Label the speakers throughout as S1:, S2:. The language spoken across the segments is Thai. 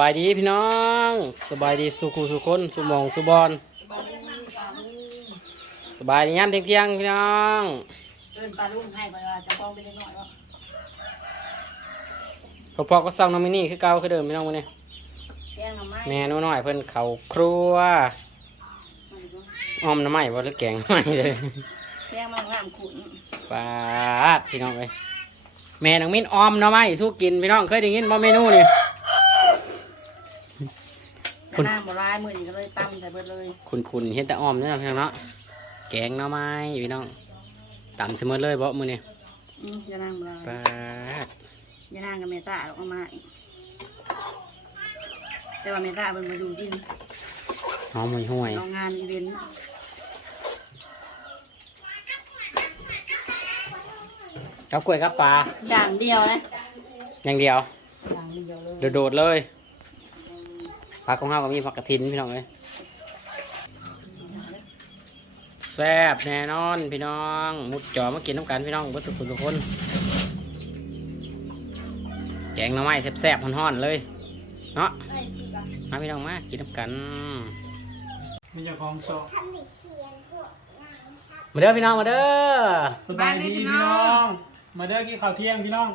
S1: บายดีพี่น้อง สบายดีสุขุสุคนสุหมองสุบอลสบายดียามเที่ยงๆพี่น้อง
S2: เดินปลาลุงให้ไปว่าจะฟ้องไปเล็กน้อยว่า
S1: พอพอก็ส่องน้องมินี่คือเก่าคือเดิมพี่น้องวันนี้
S2: แกงหน่อไม้
S1: แม่หนูน้อยเพิ่นเขาครัวอ้อมน้ำไม้บ่หรือแกงน้ำไม้เลย
S2: แกงมันงามขุน
S1: ปาดพี่น้องเลยแม่น้องมิ้นอ้อมหน้ำไม้สู้กินพี่น้องเคยได้ยินบ่เมนูนี่ คุ
S2: กระ
S1: ณ
S2: น้ำบัวลายมือนี้ก็เลยตั้มใส่เบิดเลย
S1: คุณคุณเห็นแต่อ้อมนี่นะพี่น้องเนาะแกงหน้ำไม้พี่น้องต่ำเสมอเลยบ่มื้อนี้
S2: อืมยานางบัวลาย
S1: ปาด
S2: ยานางกับเมตาเอามาให้แต่ว่าเมตาเป็นมาดูกิน
S1: หอมห่วย
S2: น้องงานอีเวนต์
S1: ๆกับกล้วยกับปลา
S2: อย่างเดียวนะ
S1: อย่างเดียว
S2: อย่างเดียวเลย
S1: โดดๆเลย ผักของเฮาก็มีผักกระถินพี่น้องเอ้ยแซ่บแน่นอนพี่น้องมุดจอมากินน้ำกันพี่น้องเบิดทุกคนทุกคน แกงหน่อไม้แซ่บๆฮ้อนๆเลยเนาะมาพี่น้องมากินน้ำกัน
S3: มีเจ้าของโซ
S1: มาเด้อพี่น้องมาเด้อ
S3: สบายดีพี่น้อง มาเด้อกินข้าวเที่ยงพี่น้อง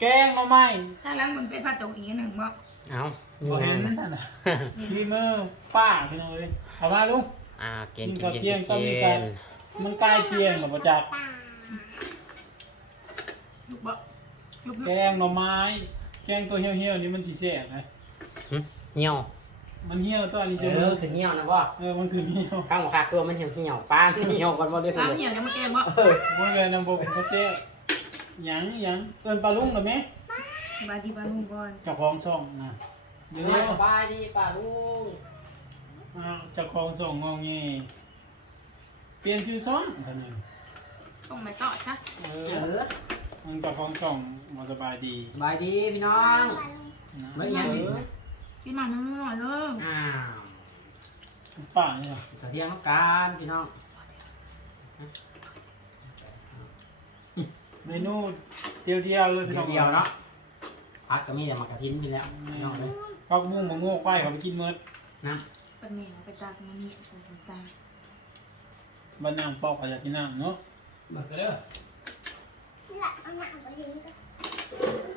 S3: แกงมาไหม
S2: ถ้าแล้วมันเป็นผ้าตรงอีกหนึ่งบ่
S1: เอา
S3: บ่เห็นนั่นน่ะพี่มือป้าพี่น้องเลยเอามาลุง
S1: อ่ากิน
S3: กิน
S1: กิน
S3: ข้าว
S1: กิน
S3: เที่ยงต้องมี
S1: กิ
S3: การ
S1: น
S3: มันใกล้เที่ยงกับประจักษ์
S2: ลูกบ่ลูก
S3: แกงหน่อไม้ แกงตัวเหี่ยวๆนี่มันสีแสบนะ
S1: หึเหี่ยว
S3: มันเหี่ยวตัวอันนี้
S1: เอ
S3: จะ
S1: อคือเหี่ยวนะบ่
S3: เออมันคือเหี่ยว
S1: ข้างหัวขาตัวมันเหี่ยวเหี่ยวป้าเหี่ยวก่อนบ่ได้
S2: ตาม
S1: เลย
S2: เหี่ยวยังมาแกงบ่
S1: เออ
S3: มันเลยนำโบเป็นข้าวเสียหยังหยังเอินปลาลุงเหรอแม่
S2: บายดีปลาลุงก่อน
S3: เจ้าของช่องนะ เดี๋ยว
S1: สบายดีป้าลุง
S3: อ่าเจ้าของช่องงองเงี้เปลี่ยนชื่อช่องเท่านั้น
S2: ต้องไปต่อจ้ะ
S3: เอ
S1: เอ
S3: อ
S1: อ
S3: มันกับของช่องมาสบายดี
S1: สบายดีพี่น้อง
S3: นะ
S1: ไม่ยังอีก
S3: เออ
S1: นะ
S2: กินมาหน่อยเลย
S1: อ้าว
S3: ป่าเนี่ย
S1: กระเทียมน้ำกันพี่น้อง
S3: เมนูเดียวเดียวๆเลยพี่
S1: เดี
S3: น้อง
S1: ยวๆเนาะพักก็มีแต่มากระทินพี่แล้วพี่น้องเลย
S3: พักบุ้งมะง่วงไข่เขาไปกินเมิด
S1: นะ
S2: เป็นเมียไปตากมันนี่ใส่น้ำตาล
S3: บ้านนางปอกเขาอยากกินน้ำเนาะ
S1: เบิกเด้อ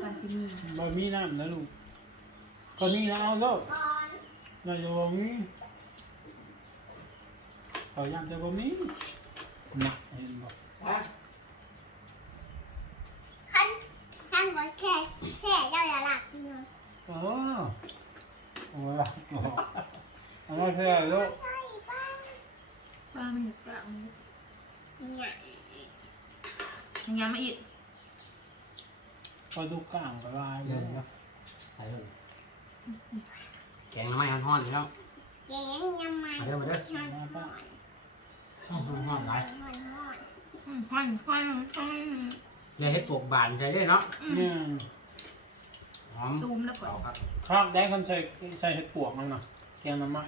S2: ปลาซิมี
S3: บะมีน้ำนะลูกตอนนี้นะเอาแล้วเราจะบะมีเขาอยากจะบะมีหนักเห็นบอก
S1: อะ
S4: ขั้นขั้นบดแค่แช่เจ้าอย่าหลักกินเลย
S3: เออ โอ้ยเอามาแค่ลูก
S4: ใช่ป้า
S2: ปลามันอยู่กลาง
S4: ยั
S2: งยังมาอีก
S3: พอดูกลางก็ลายเล
S1: ยนะใส่เลยแกงน้ำไม้ฮ้อนๆพี่น้อง
S4: แกงยำมัน
S1: มาเด้อมาเด้อ
S4: นหอน
S1: ฮ้อนๆหลาย
S4: มันหอน
S2: อืมฟันฟันฟัน
S1: เลยให้ปลูกบานใส่ด้วยเนาะ หอม
S2: ตูมแล้วก่อน
S1: เอาครับ
S3: ครับแดงคนใส่ใส่เห็ดปวกมันน่ะแกงน้ำมัน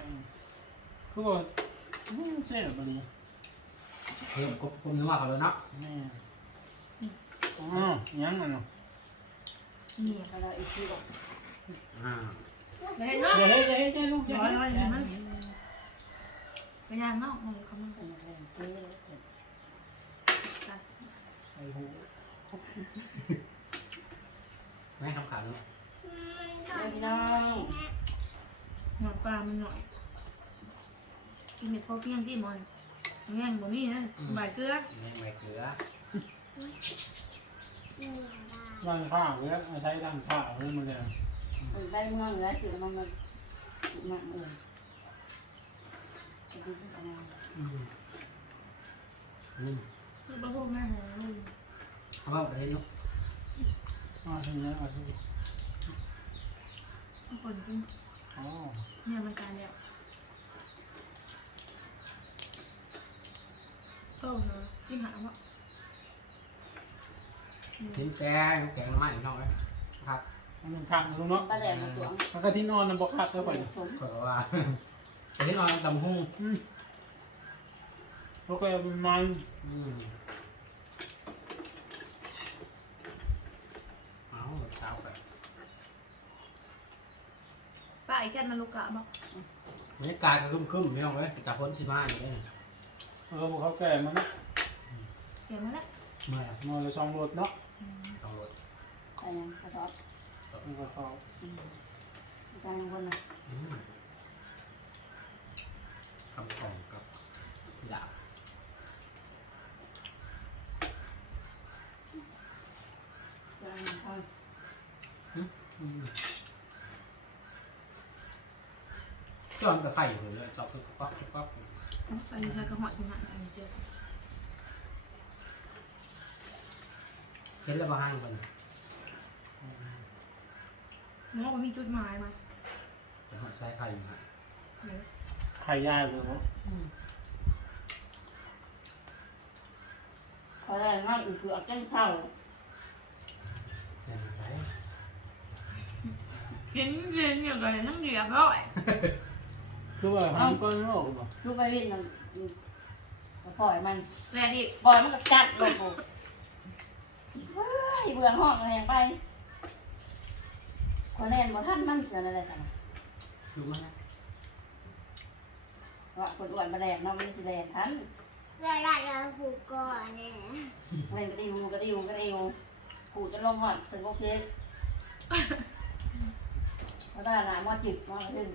S3: คือว่าอืมเสียบเลย
S1: เพิ่มกบกบเนื้อมาก่อนเลยเนาะ
S3: แม่อ๋อยังมันเนาะ
S2: นี่ก็ได้อีกทีก่อน
S1: อ่า
S2: เห็นเนาะ
S3: เดี๋ยวเฮ้ยเดี๋ยวเฮ้ยเดี๋ยวลูก
S2: ร้อยร้อยเห็นไหมไปย่างเนาะมันเขามันกัน
S3: ไอ้หู
S1: ไม่ทำขาวเนาะ
S4: มัน
S2: พี่น้องหัวปลามันหน่อยกินเม็ดพอเพียงที่มันแง่งบ่มีนะใบเกลือ
S1: แมงใบเกลือ
S3: ร่างข้าวเลยเอาใช้ร่างข้าวเลยมาเลย
S2: ได้เมืองแล้วสิมันมันมันเออ
S1: อืมอืม
S2: คือบ่ฮู้แม่ของลูก
S1: เอาว่าประเทศเนาะ
S3: อ๋อทีนี้เอาที
S2: คนที่
S3: อ๋อ
S2: เนี่ยมันการแล้วโตเนาะที่หาว่า
S1: ทิ้งแจ้งแกงน้ำไม้อีกหน่อยครับ
S3: มันข้างลุงเนาะ
S2: ปลาแดงมาตัว
S3: มันก็ที่นอนน่ะบอกคัดแล้วไป
S1: ก็ว่าประเทศนอนตำหุ่ง
S3: อืมโอเคมัน
S1: อืมเอาเช้า ไป
S2: ป้าไอ้แค่มันลูกกะบอก
S1: บรรยากาศก็ครึมๆพี่น้องเอ้ยจากพ้นสิบ้านนี่เด้อ
S3: เออพวกเขาแก่มันนะ
S2: เห็นไหมนะ
S1: เมื่อ
S3: มอเลยซองรถเนาะ
S2: อืม
S1: ต้องรถ
S5: ใส่ยังกระสอบ
S3: มันก็ชอบ
S5: จานคนน่ะ
S1: อืมคำของกับดาบ
S5: จานคน
S1: อืม จอนกับไข่อยู่เลยจอบคือก๊อกก๊อก
S2: ไปอยู่ใส่กระหอดที่นั่นอันนี้เจอ
S1: เห็นแล้วบ่ห้างคน
S2: น้องว่ามีจุดหมายไหม
S1: จะหอดใช้ไข่อยู่ฮะ
S2: เดี๋ยว
S3: ไข่ย่ายเลยเนาะ
S5: พอได้นั่งอีกคือเอาเจ้นเข้า
S1: แน่นใช้
S2: กินกินอย่างไรนั่งเหยียบร้อย
S3: คือว่าห้ามก้อนโลกบ่
S5: ลูกไปวิ่งมันปล่อยมัน
S2: แหละดิ
S5: ปล่อยมันก็จัดลงกูว้ายเบื่อห้องแรงไปคนแน่นบ่ท่านมันเสืออะไรสั่ง
S1: ดูมั้ย
S5: ว่าคนอ้วนมาแดงเนาะมันสิแดงทัน
S4: เรือราเราผูกก่อนเนี่ย
S5: เล่นกระดิวกระดิวกระดิวกูจะลงหอดถึงโอเคเพราะได้หนามาจิบมาขึ้น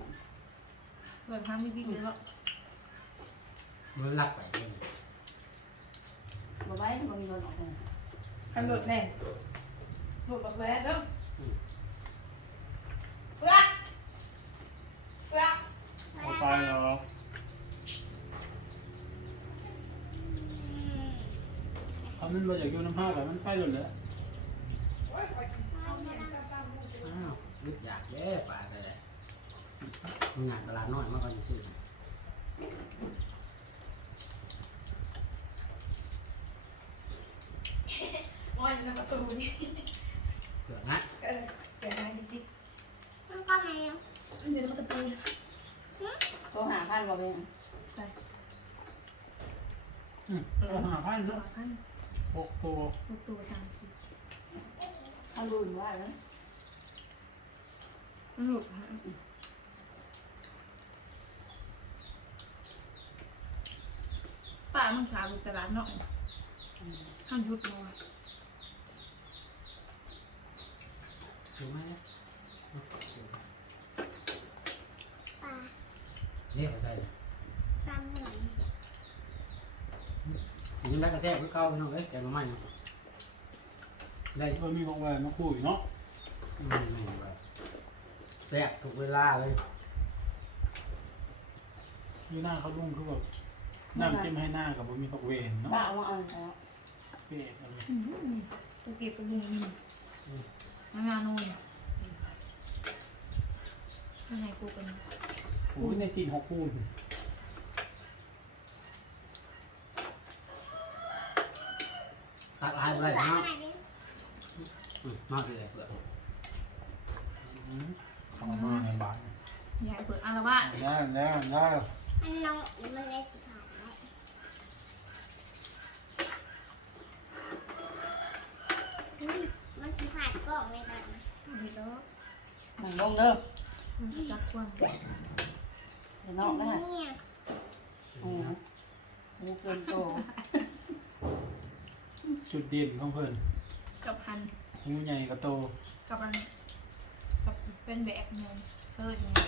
S2: เปิดทางมีพี่เลยว่า
S1: มันลักไปเลย
S5: บ่ไว้มันมีคนออกมา
S2: ขันหลุดแน่หลุดกับแหวนเด้อเพื่อเพื่อ
S3: เอาไปเหรอเขามันมาจากยูน้ำผ้าแต่มันไปหมดเลย
S1: อ้าวลึกอยากแย่ป่าไปเลยมัน งานตลาดน้อยมากกว่านี้สิ
S2: อ้อยในประตูนี่
S1: เสือกนะ
S2: เออเดี๋ยวให้ดิ๊ก
S4: มันก็ไม่ยัง
S2: เดี๋ยวประตู
S5: โทรหาพันบ่เป็น
S2: ไป
S3: อืมเราหาพัน
S2: ตัว
S3: เนาะ
S2: กัน
S3: หกตัว
S2: ประตูสามสิบ
S5: พันดูอยู่ว่าแล้ว
S2: มันหลุดฮะ ป้ามึงขาบุกตลาดหน่อยห้ามหยุดเลย
S1: ดูไหม
S4: ปลา
S1: เรียกไปได้เลย
S4: ปลาเหมือน
S1: ยังได้กระแทกคือเก่าพี่น้องเอ้ยแต่มาใหม่เนาะได้
S3: เออมีของแหวนมาคุยเนาะ
S1: ไม่ไม่แบบแซ่บถูกเวลาเลย
S3: มีหน้าเขาลุ่งคือแบบ น้ำจิ้มให้หน้ากับบ่มีผักเวนเนาะ
S5: บ้าเอามาเอาแล้ว
S3: เป๊ะอะไร
S2: จะเก็บกระบุงนี่งานโน่นยังไงกูเป็น
S3: โอ้ยในตีนหกคูณ
S1: ตัดลายไปเลย
S4: ปลา
S1: เนาะ
S4: อะไรดิ
S1: อืมมาคืออะไรเปลือก
S3: อืมเของมาในบ้าน
S2: ยายเปิดอารวาส
S3: ได้ได้ได้
S4: มันน้องมันเลยสิผ่านไว้อุ๊ยมันสิผ่านกล้องไม่ได้นะ
S2: นี่แล้ว
S5: หนังลง เด้อ
S2: มันจับควัน
S5: เห็นนอกได้ฮะ
S4: เนี่ย
S5: โอ้โหมูเกินโต
S3: จุดเด่นของเพิ่น
S2: กับพัน
S3: หูใหญ่กับโต
S2: กับอันกับเป็นแบกเงินเอออย่างเงี้ย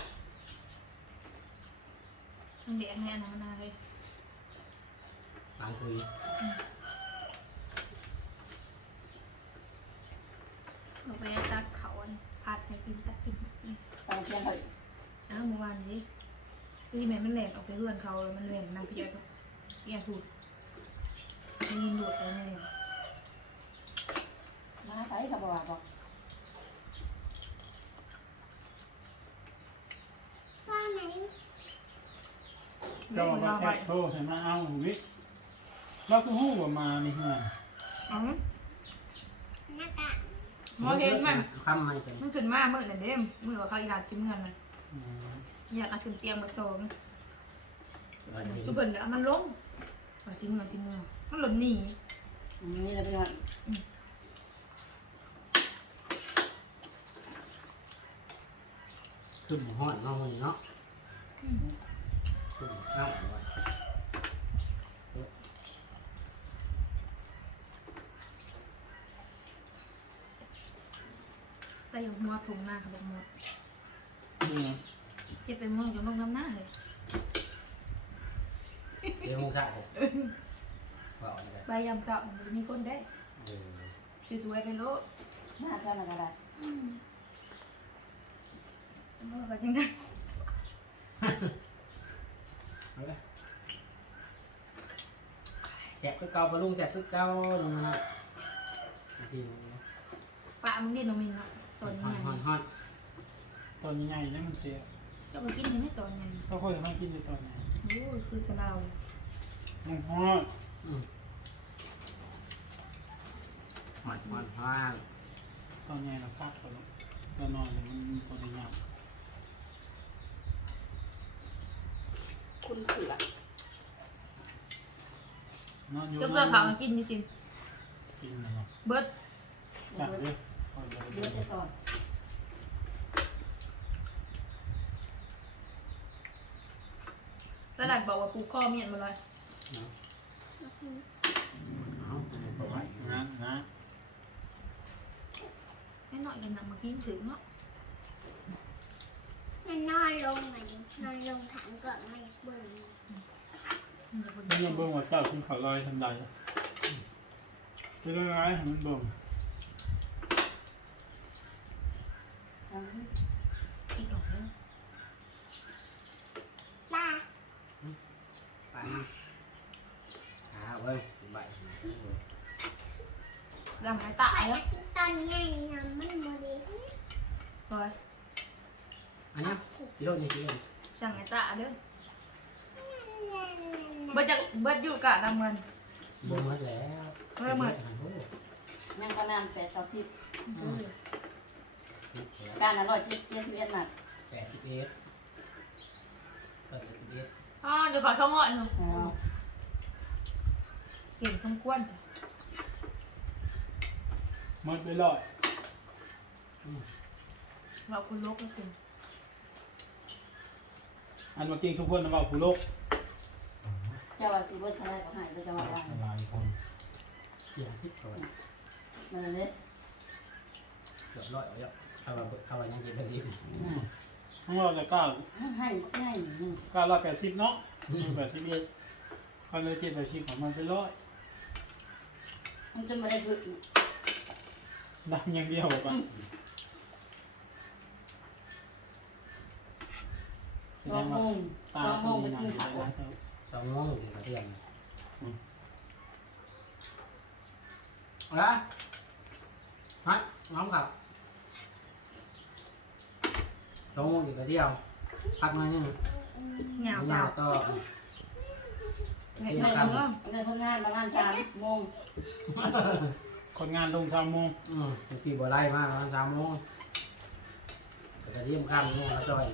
S2: มันแบกเงินนะมันอะไร
S1: ตามคุย
S2: เราไปตักเขาอัน ผัดให้กินตักกินตักกิน
S5: ไปเชียงเถอะ
S2: อ้าวเมื่อวานนี้พี่แม่มันแหลนออกไปเพื่อนเขาแล้วมันแหลนนำพี่ใหญ่ก็พี่ใหญ่พูดมีหลุดไปแน่
S5: มาไปขับว่าบอก
S4: ปลาไหน
S3: เจ้าว่าแค่โทรให้มาเอาวิเราคือหู้ว่ามานี่เฮือ
S2: อ๋อ มอเห็นมัน
S1: คำไม่เป็น
S2: มันขึ้นมาเมื่อนั่นเด้มเมื่อว่าเขาอีหลาดชิมเงินน่ะ
S3: อืม
S2: อยากเอาขึ้นเตียงมาสอง
S1: อะไร
S2: สุเบิร์นเดี๋ยวมันลงว่าชิมเงินชิมเงินมันหล่นหนี
S5: อืมนี่เราไปก่อน
S1: ขึ้นห้อนเนาะมื้อนี้เนาะขึ้นเอ้าว่
S2: แต่อยู่มัวถุงหน้าเขาบอกหมด
S3: นี่นะ
S2: เก็บไปม่วงจนลงน้ำหน้าเลย
S1: เดี๋ยวโมงเช้าผมว่าเอาได้
S2: ใบยำเก่ามันจะมีคนได้
S1: เออ
S2: สวยๆเลยโลด
S5: หน้าเท่านั้นก็ได้
S2: มันก็ยังได้
S1: เอาละแสบคือเก่าปลาลุงแสบคือเก่าลงมาละทีนึงนะ
S2: ปลามึงเด่นโนมินเนาะ ต
S1: ฮ
S2: อ
S1: อนน
S2: นี้
S1: ฮอน
S2: ไง
S1: ฮอน
S3: ตอนใหญ่ๆนี่มันเสีย
S2: เจ้าไปกินยังไม่ตอนไง
S3: ก็ค่อยไม่กินในตอนไหน
S2: โอ้ยคือสลาว
S3: มันฮอด
S1: อืมฮอนฮอนฮอน
S3: ตอนใหญ่เราพักก่อนตอนนอนเนี่ยมันมีคนได้ยาก
S5: คุณเขือน
S3: อนอยู่
S2: เจ้าเกลือขาวมากินดิสิ
S3: กินนะเนาะ
S2: เบิร์ด
S3: จัดเลยเอา
S5: เดือ ด
S3: เลย
S5: จะตอน
S2: ตลาดบอกว่าปูข้อเมียนมาเลย
S1: เอาเอาไว้
S3: นะนะ
S2: ให้หน่อยกันนักมากินถึงเนาะ
S4: มันนอนลงมันนอนลงถามก่อนไม่เบิ่ง
S2: มัน
S3: ยังเบิ่งว่าเจ้าขึ้นเขาลอยทันใดเป็นไรให้มันเบิ่ง
S2: กินออกเลย
S4: ตา
S1: ไปนะขาเว้ยใบ
S2: ดำไม้ตายแล้ว
S4: ตอนใหญ่นะมันบริ
S2: ลอย
S1: อันนี้กิโลนี่กิโลนี่
S2: จังไม้ตาเด้อเบิร์ดจะเบิร์ดอยู่กะดำเงิน
S1: บ่หมดแล้ว
S2: เริ่มหมด
S1: โอ้โห
S5: ยังประมาณแปดต่อสิบ
S1: สิบแล้ว
S5: การอร่อยสิบเจ็ดสิบเอ็ดหนัก
S1: แปดสิบเอ็ดแปดสิบเอ็ด
S2: อ๋อเดี๋ยวขอช่องง่อยหนึ่ง
S5: อ๋อ
S2: เก่งทั้งกวน
S3: มันไปลอย
S2: เราคุณลกแล้วสิ
S3: อันมาเก่งทุกคนนะว่าผู้โลก
S5: เจ้าว่าสิเบิดเท่าไรก็ใหายไปจังหวัดอะไร
S3: หลายคน
S1: เสียงที่ตัว
S5: มันเลย
S1: เกือบร้อยเอาแล้ว เข้ามาเบิดเข้ามายังเก็บได้ดี
S3: ทั้งเราจะก้า
S5: ให้ให้หนึ่ง
S3: กล้าร้อยแปดสิบเนาะแปดสิบเอ็ดเขาเลยเจ็ดแปดสิบของมันไปร้อย
S5: มันจะไม่ได้บึก
S3: ดำอย่างเดียวป่ะส
S5: องโม
S3: งตา
S5: สองโมงไป
S3: หนั
S5: กิ
S3: ง
S5: นข้าว
S1: สองโมงถึงเที่ยมเอาละฮะน้องครับ สองโมงถึงกระเทียมพักมาเนี่ย
S2: เหงาเป
S1: ยา
S2: ล่าว
S1: ต่อ
S2: เหงา
S5: เงิน
S2: เปล่าเนาะ
S5: เงินทำงานประมาณสามโมง
S3: คนงานลงสามโมง
S1: อืมบางทีบ่ไล่มากสามโมงกระเทียมข้ามโมงละซอย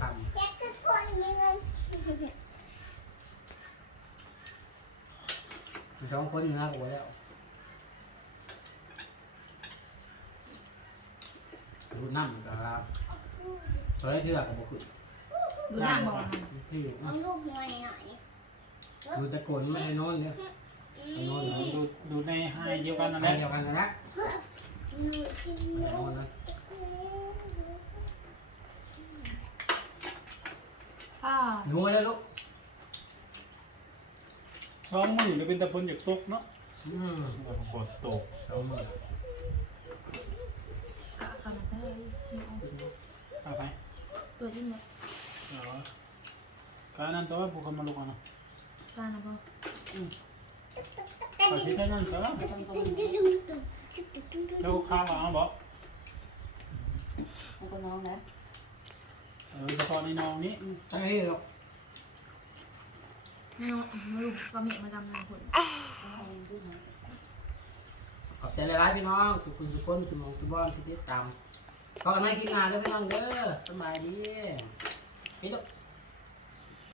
S1: ข้าม
S4: แกคือคนมีเงิน
S1: สองคนเนื้อกูแล้วดูน้ำกับ ตัวได้เทือกกับบุขึ้น
S2: ดูหน้าบอก
S1: พี่
S4: มองลูกหัวหน่อย
S1: ดูตะโกนไม่ให้นอนเนี่ย
S4: อืม
S3: ดูดูในให้เดียวกันนั่น
S1: ไป
S3: แหละ
S1: เดียวกันนะนะ
S4: หนูกิน
S1: ไป
S4: น
S1: นอน
S4: ม
S1: นะ
S2: ผ้า
S1: หนูเลยลูก
S3: สองมือหรือเป็นตะพนจากตกเนาะ
S1: อืม
S3: แบบกดตก
S1: สองมือกะ
S2: ขนาดนั้น เลยไม่เอา
S3: เอาไป
S2: ตัวที่หมด
S3: เอาการนั้นตัวผู้คนมาลุกอะนะ
S2: ตานะพ่อ
S3: ขอชี้ให้นั่นซะ
S5: ไม่ต้องต้ม
S3: เจ้าข้าวเอาบอก
S5: มันก็น้องนะ
S3: เออเฉพาะในน้องนี้
S1: ใช่ลูก
S2: ไม่เอาไม่รู้ปลาเมียมาดำนานคน
S1: ขอบใจหลายๆพี่น้องทุกคนทุกคนทุกมองทุกบ้านทุกทิศตาม ขอกันไม่คิดงานเด้อพี่น้องเด้อสบายดีพี่ลูก